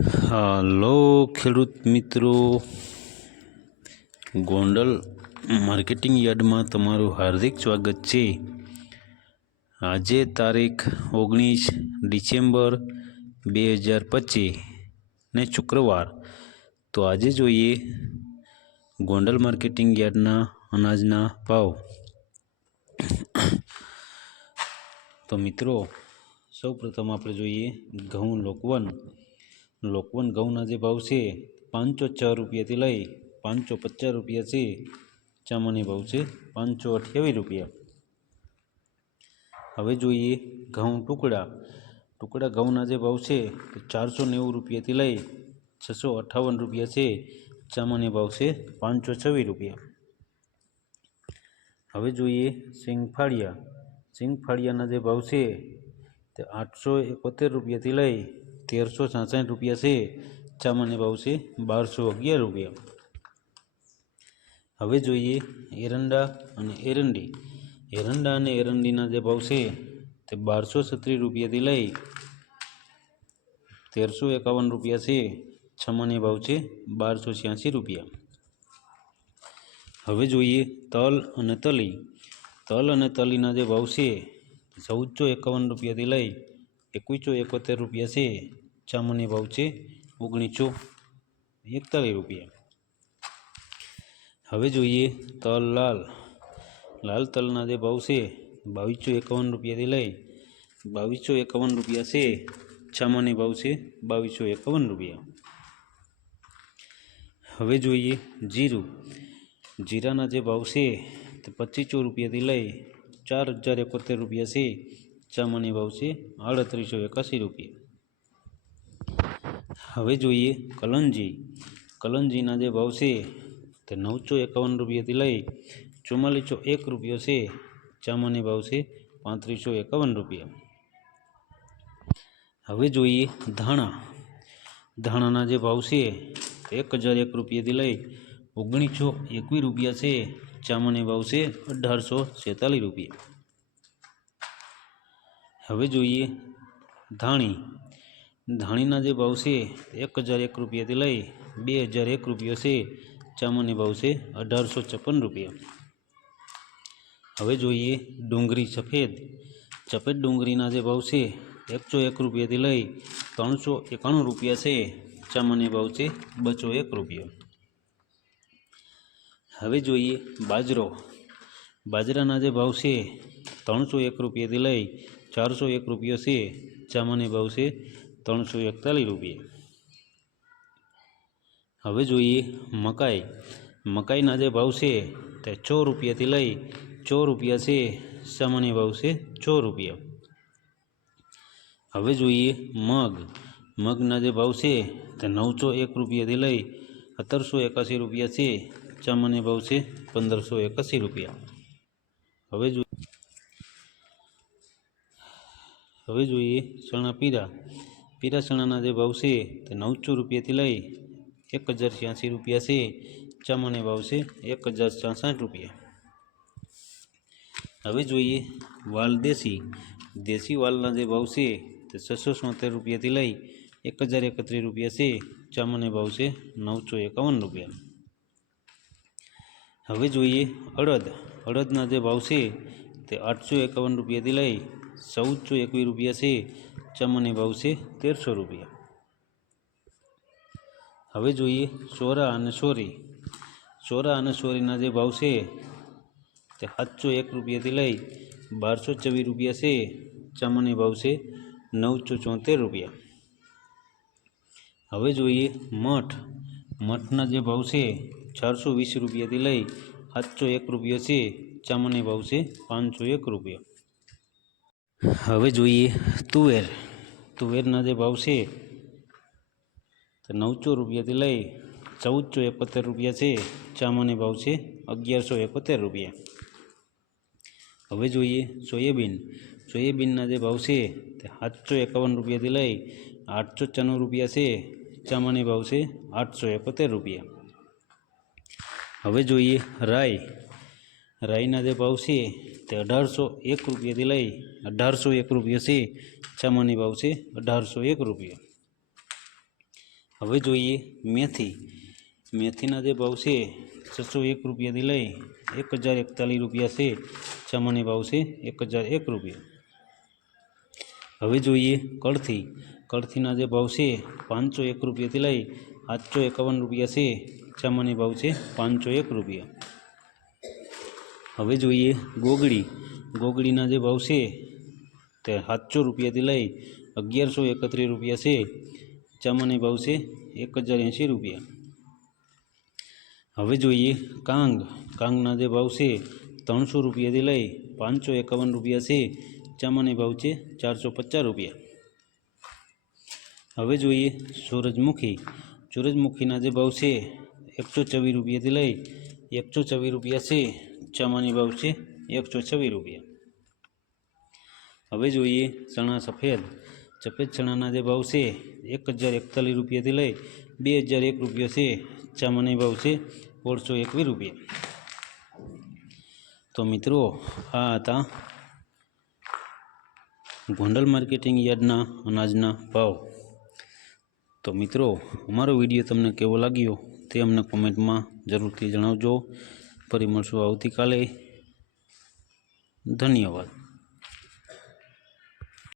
હાલો ખેડૂત મિત્રો, ગોંડલ માર્કેટિંગ યાર્ડમાં તમારું હાર્દિક સ્વાગત છે। આજે તારીખ 19 ડિસેમ્બર 2025 ને શુક્રવાર। તો આજે જોઈએ ગોંડલ માર્કેટિંગ યાર્ડના અનાજના ભાવ। તો મિત્રો, સૌ પ્રથમ આપણે જોઈએ ઘઉં લોકવન ઘઉંના જે ભાવ છે 506 રૂપિયાથી લઈ 550 રૂપિયા છે। ચામાની ભાવ છે 528 રૂપિયા। હવે જોઈએ ઘઉં ટુકડા ઘઉંના જે ભાવ છે 490 રૂપિયાથી લઈ 658 રૂપિયા છે। ચામાની ભાવ છે 526 રૂપિયા। હવે જોઈએ સિંગફાળિયાના જે ભાવ છે તે 871 રૂપિયાથી લઈ 1366 રૂપિયા છે। ચામાની ભાવ છે 1211 રૂપિયા। હવે જોઈએ એરંડા અને એરંડીના જે ભાવ છે તે 1236 રૂપિયાથી લઈ 1351 રૂપિયા છે। ચામાની ભાવ છે 1286 રૂપિયા। હવે જોઈએ તલ અને તલીના જે ભાવ છે 1451 રૂપિયાથી લઈ 2171 રૂપિયા છે। ચામાની ભાવ છે 1941 રૂપિયા। હવે જોઈએ તલ લાલ તલના જે ભાવ છે 2251 રૂપિયાથી લઈ 2251 રૂપિયા છે। ચામાની ભાવ છે 2251 રૂપિયા। હવે જોઈએ જીરાના જે ભાવ છે તે 2500 રૂપિયાથી લઈ 4071 રૂપિયા છે। ચામાની ભાવ છે 3881 રૂપિયા। હવે જોઈએ કલંજીના જે ભાવ છે તે 951 રૂપિયાથી લઈ 4401 રૂપિયો છે। ચામાની ભાવ છે 3551 રૂપિયા। હવે જોઈએ ધાણાના જે ભાવ છે 1001 રૂપિયાથી લઈ 1921 રૂપિયા છે। ચામાની ભાવ છે 1846 રૂપિયા। હવે જોઈએ ધાણીના જે ભાવ છે 1001 રૂપિયાથી લઈ 2001 રૂપિયો છે। ચામાની ભાવ છે 1856 રૂપિયા। હવે જોઈએ સફેદ ડુંગળીના જે ભાવ છે 101 રૂપિયાથી લઈ 391 રૂપિયા છે। ચામાની ભાવ છે 201 રૂપિયા। હવે જોઈએ બાજરાના જે ભાવ છે 301 રૂપિયાથી લઈ 401 રૂપિયો છે। ચામાની ભાવ છે 341 રૂપિયા। હવે જોઈએ મકાઈના જે ભાવ છે તે 6 રૂપિયાથી લઈ 6 રૂપિયા છે। ચામાની ભાવ છે 6 રૂપિયા। હવે જોઈએ મગના જે ભાવ છે તે 901 રૂપિયાથી લઈ 1781 રૂપિયા છે। ચામાની ભાવ છે 1581 રૂપિયા। હવે જોઈએ ચણા પીળા ચણાના જે ભાવ છે તે 900 રૂપિયાથી લઈ 1086 રૂપિયા છે। ચામાની ભાવ છે 1066 રૂપિયા। હવે જોઈએ દેશી વાલના જે ભાવ છે તે 677 રૂપિયાથી લઈ 1031 રૂપિયા છે। ચામાની ભાવ છે 951 રૂપિયા। હવે જોઈએ અડદના જે ભાવ છે તે 851 રૂપિયાથી લઈ 1421 રૂપિયા છે। ચામાની ભાવ છે 1300 રૂપિયા। હવે જોઈએ સોરા અને સોરીના જે ભાવ છે તે 701 રૂપિયાથી લઈ 1224 રૂપિયા છે। ચામાની ભાવ છે 974 રૂપિયા। હવે જોઈએ મઠના જે ભાવ છે 420 રૂપિયાથી લઈ 701 રૂપિયા છે। ચામાની ભાવ છે 501 રૂપિયા। હવે જોઈએ તુવેરના જે ભાવ છે તે 900 રૂપિયાથી લઈ 1471 રૂપિયા છે। ચામાની ભાવ છે 1171 રૂપિયા। હવે જોઈએ સોયાબીનના જે ભાવ છે તે 751 રૂપિયાથી લઈ 894 રૂપિયા છે। ચામાની ભાવ છે 871 રૂપિયા। હવે જોઈએ રાઈના જે ભાવ છે તે 1801 રૂપિયાથી લઈ 1801 રૂપિયા છે। ચામાની ભાવ છે 1801 રૂપિયા। હવે જોઈએ મેથી. મેથીના જે ભાવ છે 601 રૂપિયાથી લઈ 1041 રૂપિયા છે. સામાન્ય ભાવ છે 1001 રૂપિયા. હવે જોઈએ કળથી. કળથીના જે ભાવ છે 501 રૂપિયાથી લઈ 851 રૂપિયા છે. સામાન્ય ભાવ છે 501 રૂપિયા. હવે જોઈએ ગોગડી. ગોગડીના જે ભાવ છે તે 700 રૂપિયાથી લઈ 1131 રૂપિયા છે. સામાન્ય ભાવ છે 1080 રૂપિયા. હવે જોઈએ કાંગ. કાંગના જે ભાવ છે 300 રૂપિયાથી લઈ 551 રૂપિયા છે. સામાન્ય ભાવ છે 450 રૂપિયા. હવે જોઈએ સૂરજમુખી. સૂરજમુખીના જે ભાવ છે 124 રૂપિયાથી લઈ 124 રૂપિયા છે. સામાન્ય ભાવ છે 126 રૂપિયા. હવે જોઈએ ચણા સફેદ. સફેદ ચણાના જે ભાવ છે 1041 રૂપિયાથી લઈ 2001 રૂપિયા છે. સામાન્ય ભાવ છે 121 રૂપિયા. તો મિત્રો આ હતા ગોંડલ માર્કેટિંગ યાર્ડના અનાજના ભાવ. તો મિત્રો અમારો વિડીયો તમને કેવો લાગ્યો તે અમને કોમેન્ટમાં જરૂરથી જણાવજો. ફરી મળશું આવતીકાલે. ધન્યવાદ.